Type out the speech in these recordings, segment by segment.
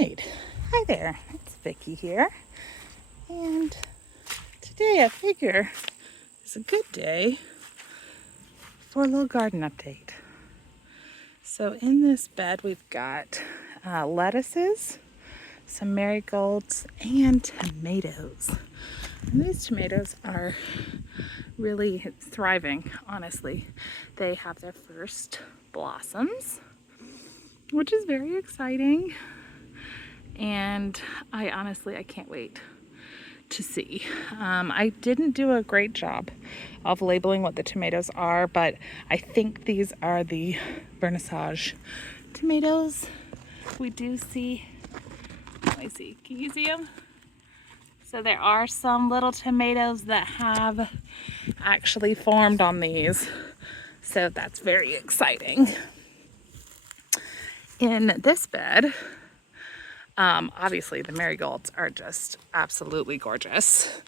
right. Hi there. It's Vicki here. And today I figure it's a good day for a little garden update. So in this bed we've got lettuces, some marigolds, and tomatoes. And these tomatoes are really thriving, honestly. They have their first blossoms, which is very exciting. And I can't wait to see. I didn't do a great job of labeling what the tomatoes are, but I think these are the Vernissage tomatoes. We do see, let me see, can you see them? So there are some little tomatoes that have actually formed on these. So that's very exciting. In this bed, obviously the marigolds are just absolutely gorgeous.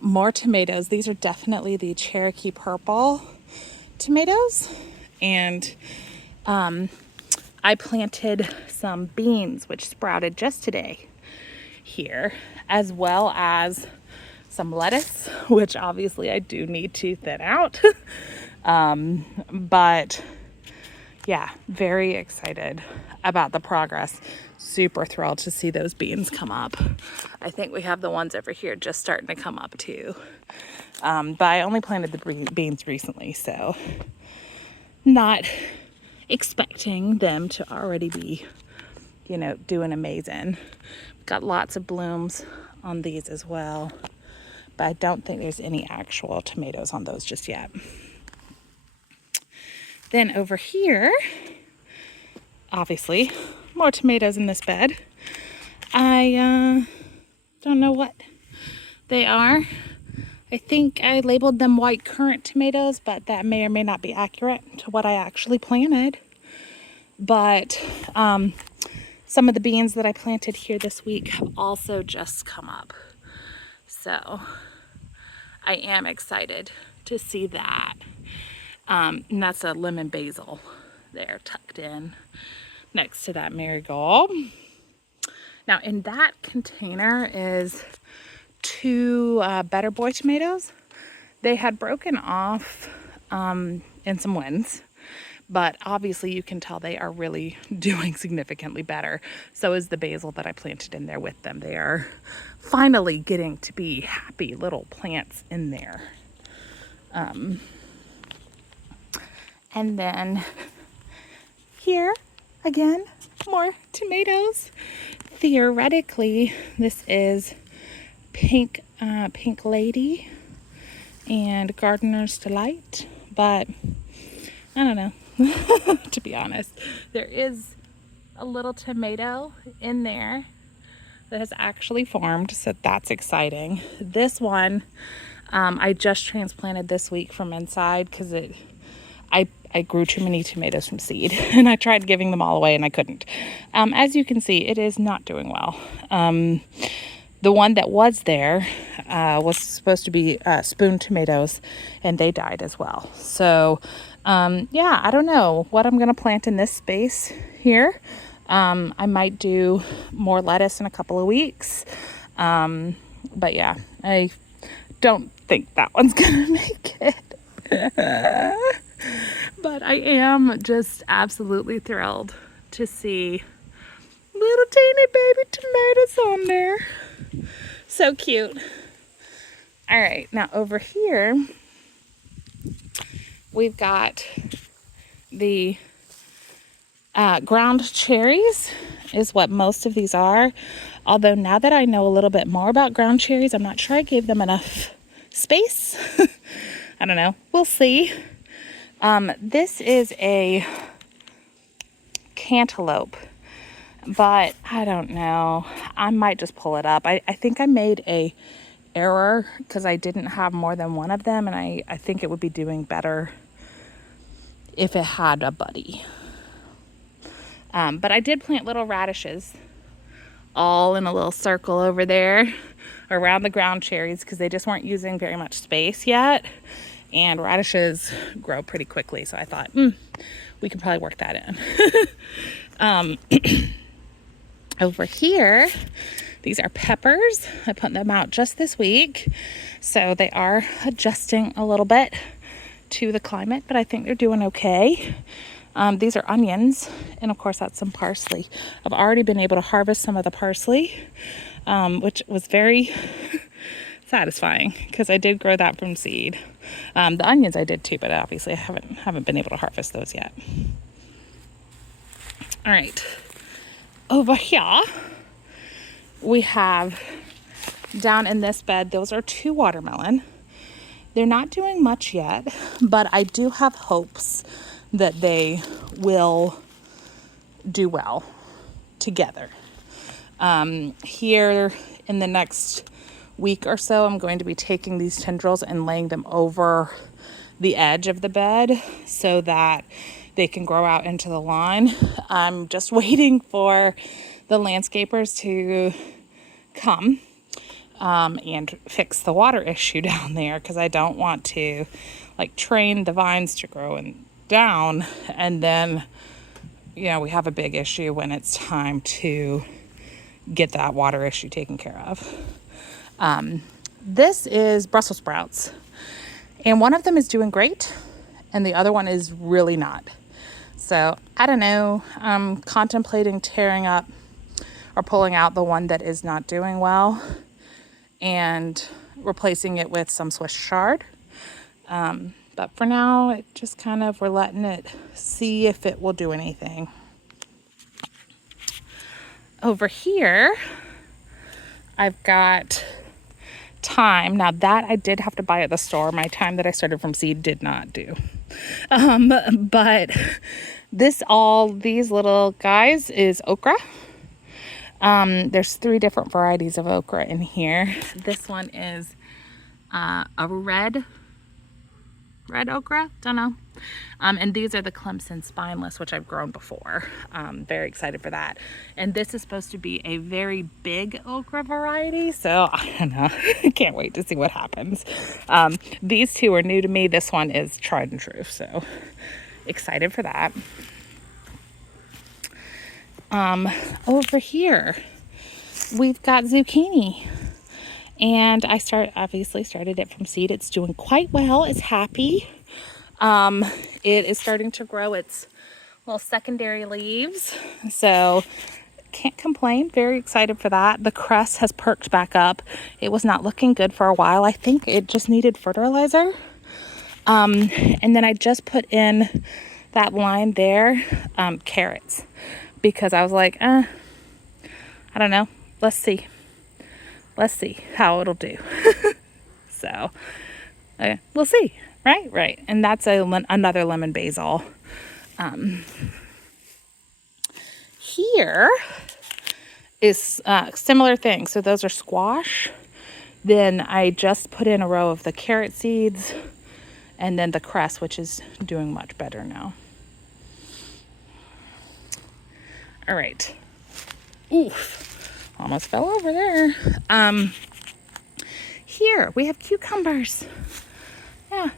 More tomatoes. These are definitely the Cherokee Purple tomatoes. And I planted some beans, which sprouted just today here, as well as some lettuce, which obviously I do need to thin out. But yeah, very excited about the progress. Super thrilled to see those beans come up. I think we have the ones over here just starting to come up too. But I only planted the beans recently, so not expecting them to already be, doing amazing. Got lots of blooms on these as well, but I don't think there's any actual tomatoes on those just yet. Then over here, obviously, more tomatoes in this bed. I don't know what they are. I think I labeled them white currant tomatoes, but that may or may not be accurate to what I actually planted. But some of the beans that I planted here this week have also just come up. So I am excited to see that. And that's a lemon basil there tucked in next to that marigold. Now in that container is two Better Boy tomatoes. They had broken off in some winds, but obviously you can tell they are really doing significantly better. So is the basil that I planted in there with them. They are finally getting to be happy little plants in there. And then here again, more tomatoes. Theoretically, this is Pink Lady and Gardener's Delight, but I don't know. To be honest, there is a little tomato in there that has actually formed, so that's exciting. This one I just transplanted this week from inside because I grew too many tomatoes from seed and I tried giving them all away and I couldn't. As you can see, it is not doing well. The one that was there was supposed to be spoon tomatoes and they died as well. So yeah, I don't know what I'm going to plant in this space here. I might do more lettuce in a couple of weeks. But yeah, I don't think that one's going to make it. But I am just absolutely thrilled to see little teeny baby tomatoes on there. So cute. All right, now over here, we've got the ground cherries is what most of these are. Although now that I know a little bit more about ground cherries, I'm not sure I gave them enough space. I don't know. We'll see. This is a cantaloupe, but I don't know. I might just pull it up. I think I made a error because I didn't have more than one of them, and I think it would be doing better if it had a buddy. But I did plant little radishes all in a little circle over there around the ground cherries because they just weren't using very much space yet. And radishes grow pretty quickly, so I thought, we can probably work that in. Over here, these are peppers. I put them out just this week, so they are adjusting a little bit to the climate, but I think they're doing okay. These are onions, and of course that's some parsley. I've already been able to harvest some of the parsley, which was very satisfying because I did grow that from seed. The onions I did too, but obviously I haven't been able to harvest those yet. All right, over here we have, down in this bed, those are 2 watermelon. They're not doing much yet, but I do have hopes that they will do well together. Here in the next week or so, I'm going to be taking these tendrils and laying them over the edge of the bed so that they can grow out into the lawn. I'm just waiting for the landscapers to come and fix the water issue down there, because I don't want to train the vines to grow down and then we have a big issue when it's time to get that water issue taken care of. This is Brussels sprouts, and one of them is doing great and the other one is really not. So I don't know, I'm contemplating tearing up or pulling out the one that is not doing well and replacing it with some Swiss chard. But for now, it just kind of, we're letting it see if it will do anything. Over here, I've got thyme. Now that I did have to buy at the store. My thyme that I started from seed did not do. But these little guys is okra. There's 3 different varieties of okra in here. This one is a red okra, don't know. And these are the Clemson spineless, which I've grown before. Very excited for that. And this is supposed to be a very big okra variety, so I don't know. Can't wait to see what happens. These 2 are new to me. This one is tried and true, so excited for that. Over here, we've got zucchini. And I obviously started it from seed. It's doing quite well. It's happy. It is starting to grow its little secondary leaves. So can't complain. Very excited for that. The cress has perked back up. It was not looking good for a while. I think it just needed fertilizer. And then I just put in that line there, carrots, because I was like, I don't know. Let's see how it'll do. So we'll see. Right. And that's another lemon basil. Here is similar thing. So those are squash. Then I just put in a row of the carrot seeds and then the cress, which is doing much better now. All right. Oof. Almost fell over there. Here we have cucumbers. Yeah.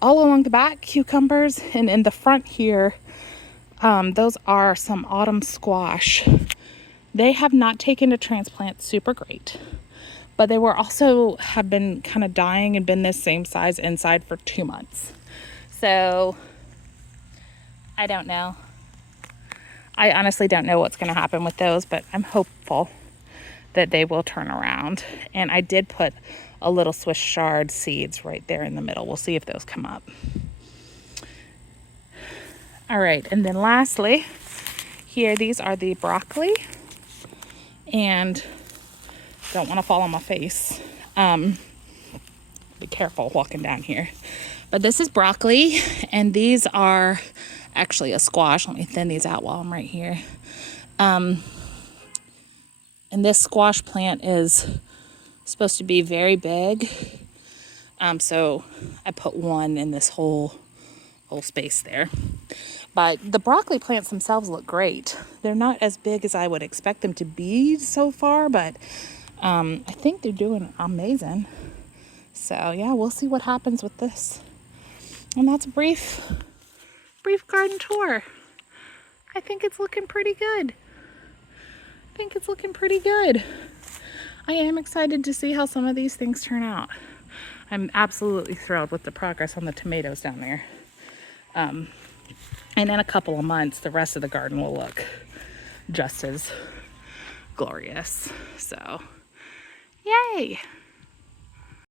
All along the back, cucumbers. And in the front here, those are some autumn squash. They have not taken to transplant super great. But they have been kind of dying and been this same size inside for 2 months. So, I don't know. I honestly don't know what's going to happen with those, but I'm hopeful that they will turn around. And I did put a little Swiss chard seeds right there in the middle. We'll see if those come up. All right, and then lastly, here, these are the broccoli. And don't want to fall on my face. Be careful walking down here. But this is broccoli, and these are actually a squash. Let me thin these out while I'm right here. And this squash plant is supposed to be very big. So I put one in this whole space there. But the broccoli plants themselves look great. They're not as big as I would expect them to be so far, but I think they're doing amazing. So yeah, we'll see what happens with this. And that's a brief garden tour. I think it's looking pretty good. think it's looking pretty good. I am excited to see how some of these things turn out. I'm absolutely thrilled with the progress on the tomatoes down there. And in a couple of months, the rest of the garden will look just as glorious. So, yay!